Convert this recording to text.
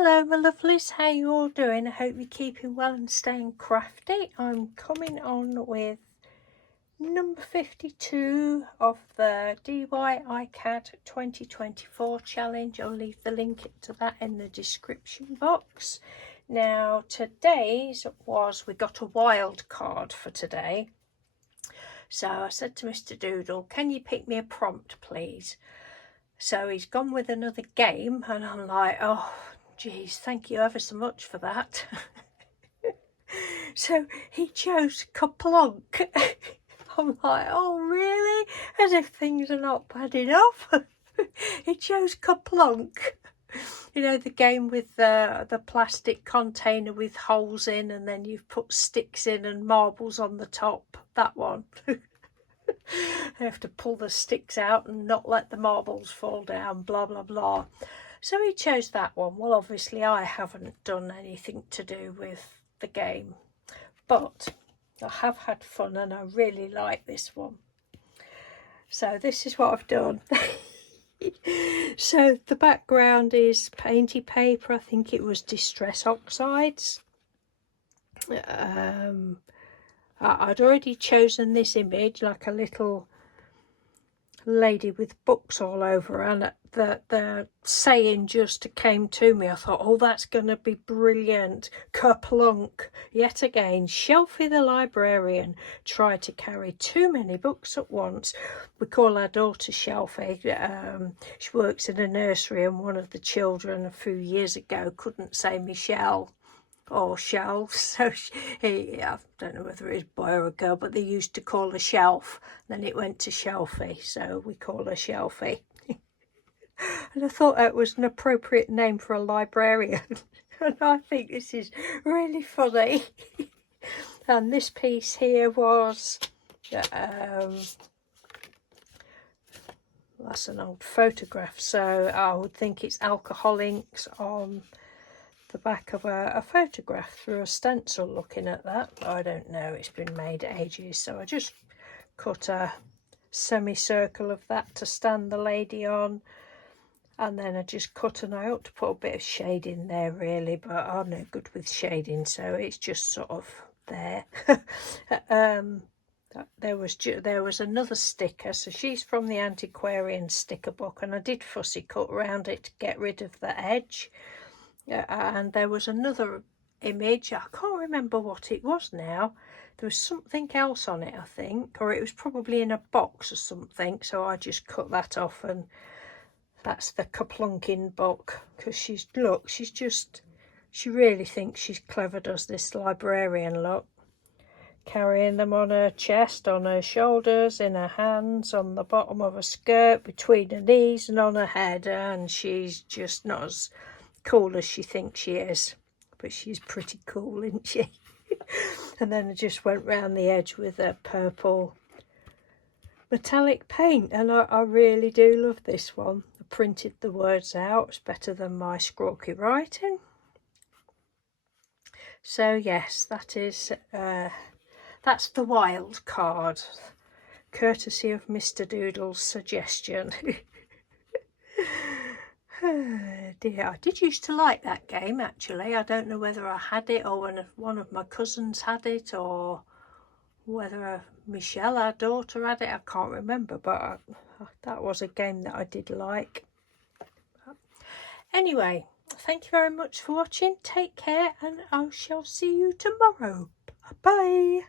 Hello my lovelies, how you all doing? I hope you're keeping well and staying crafty. I'm coming on with number 52 of the Wildcard 2024 challenge. I'll leave the link to that in the description box. Now today's we got a wild card for today. So I said to Mr. Doodle, can you pick me a prompt please? So he's gone with another game and I'm like, oh geez, thank you ever so much for that. So he chose Kerplunk. I'm like, oh really? As if things are not bad enough. He chose Kerplunk. You know, the game with the plastic container with holes in and then you've put sticks in and marbles on the top. That one. I have to pull the sticks out and not let the marbles fall down, blah blah blah. So he chose that one. Well, obviously I haven't done anything to do with the game, but I have had fun and I really like this one. So this is what I've done. So the background is Painty paper. I think it was Distress Oxides. I'd already chosen this image, like a little lady with books all over, and the saying just came to me. I thought, oh, that's going to be brilliant. Kerplunk. Yet again, Shelfie the librarian tried to carry too many books at once. We call our daughter Shelfie. She works in a nursery, and one of the children a few years ago couldn't say Michelle or shelves, so I don't know whether it's a boy or a girl, but they used to call her Shelf, then it went to Shelfie, so we call her Shelfie. And I thought that was an appropriate name for a librarian. And I think this is really funny. And this piece here was that's an old photograph, so I would think it's alcohol inks on the back of a photograph through a stencil. Looking at that, I don't know, it's been made ages, so I just cut a semicircle of that to stand the lady on, and then I just cut, and I ought to put a bit of shade in there really, but I'm no good with shading, so it's just sort of there. There was another sticker, so she's from the antiquarian sticker book, and I did fussy cut around it to get rid of the edge. And there was another image, I can't remember what it was now. There was something else on it, I think, or it was probably in a box or something, so I just cut that off, and that's the Kerplunking book, because she really thinks she's clever, does this librarian look, carrying them on her chest, on her shoulders, in her hands, on the bottom of her skirt, between her knees and on her head, and she's just not as cool as she thinks she is, but she's pretty cool, isn't she? And then I just went round the edge with a purple metallic paint, and I really do love this one. I printed the words out. It's better than my scrawky writing. So yes, that is that's the wild card, courtesy of Mr. Doodle's suggestion. Dear, I did used to like that game actually. I don't know whether I had it or one of my cousins had it, or whether Michelle, our daughter, had it. I can't remember, but that was a game that I did like. Anyway, thank you very much for watching. Take care, and I shall see you tomorrow. Bye.